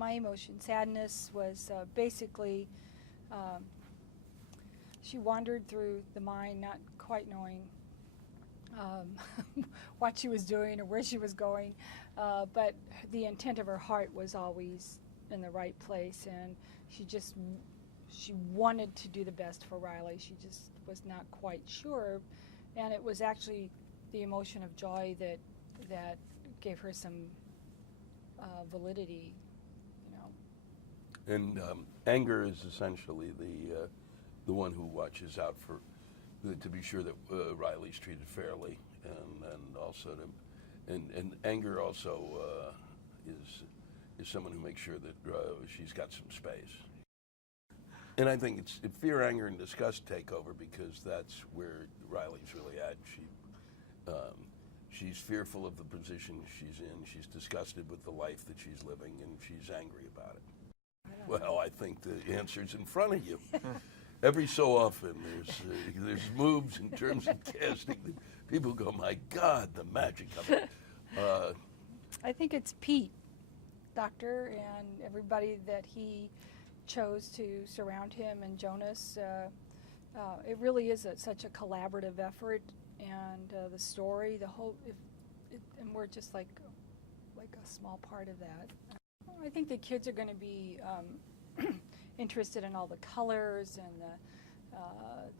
my emotion. Sadness was basically, um, she wandered through the mind, not quite knowing what she was doing or where she was going, but the intent of her heart was always in the right place, and she wanted to do the best for Riley. She just was not quite sure, and it was actually the emotion of joy that gave her some validity, you know. And anger is essentially the one who watches out for to be sure that Riley's treated fairly, and also and anger also is someone who makes sure that she's got some space. And I think it's fear, anger, and disgust take over because that's where Riley's really at. She's fearful of the position she's in. She's disgusted with the life that she's living, and she's angry about it. Well, I think the answer's in front of you. Every so often, there's moves in terms of casting that people go, my God, the magic of it. I think it's Pete, Doctor, and everybody that he chose to surround him, and Jonas. It really is such a collaborative effort, and the story, the whole, and we're just like a small part of that. I think the kids are going to be interested in all the colors and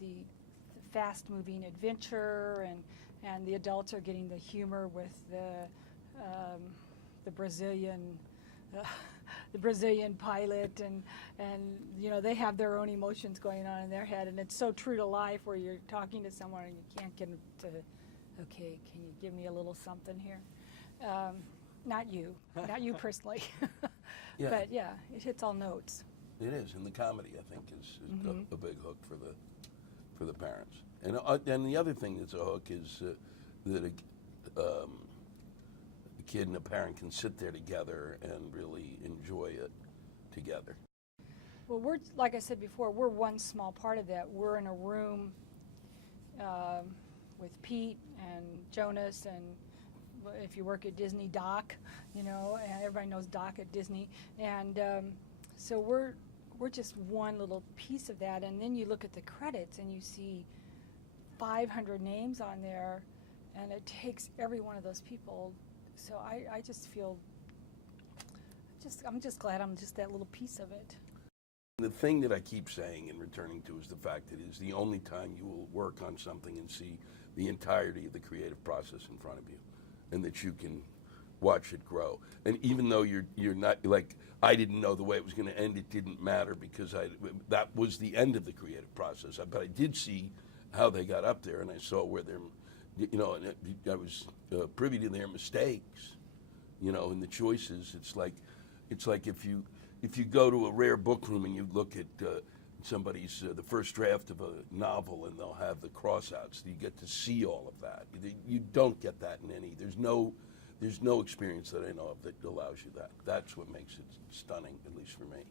the fast-moving adventure, and the adults are getting the humor with the Brazilian. The Brazilian pilot, and you know, they have their own emotions going on in their head, and it's so true to life where you're talking to someone and you can't get them to, okay, can you give me a little something here? Not you personally, Yeah. but yeah, it hits all notes. It is, and the comedy, I think, is a big hook for the parents. And the other thing that's a hook is that a kid and a parent can sit there together and really enjoy it together. Well, we're, like I said before, we're one small part of that. We're in a room with Pete and Jonas, and if you work at Disney, Doc, you know, and everybody knows Doc at Disney, and so we're just one little piece of that. And then you look at the credits and you see 500 names on there, and it takes every one of those people. So I just feel, I'm just glad I'm just that little piece of it. The thing that I keep saying and returning to is the fact that it is the only time you will work on something and see the entirety of the creative process in front of you, and that you can watch it grow. And even though you're not, like, I didn't know the way it was going to end, it didn't matter because that was the end of the creative process. But I did see how they got up there, and I saw where they're, you know, and I was privy to their mistakes, you know, and the choices. It's like if you go to a rare book room and you look at somebody's the first draft of a novel, and they'll have the crossouts. You get to see all of that. You don't get that in any. There's no experience that I know of that allows you that. That's what makes it stunning, at least for me.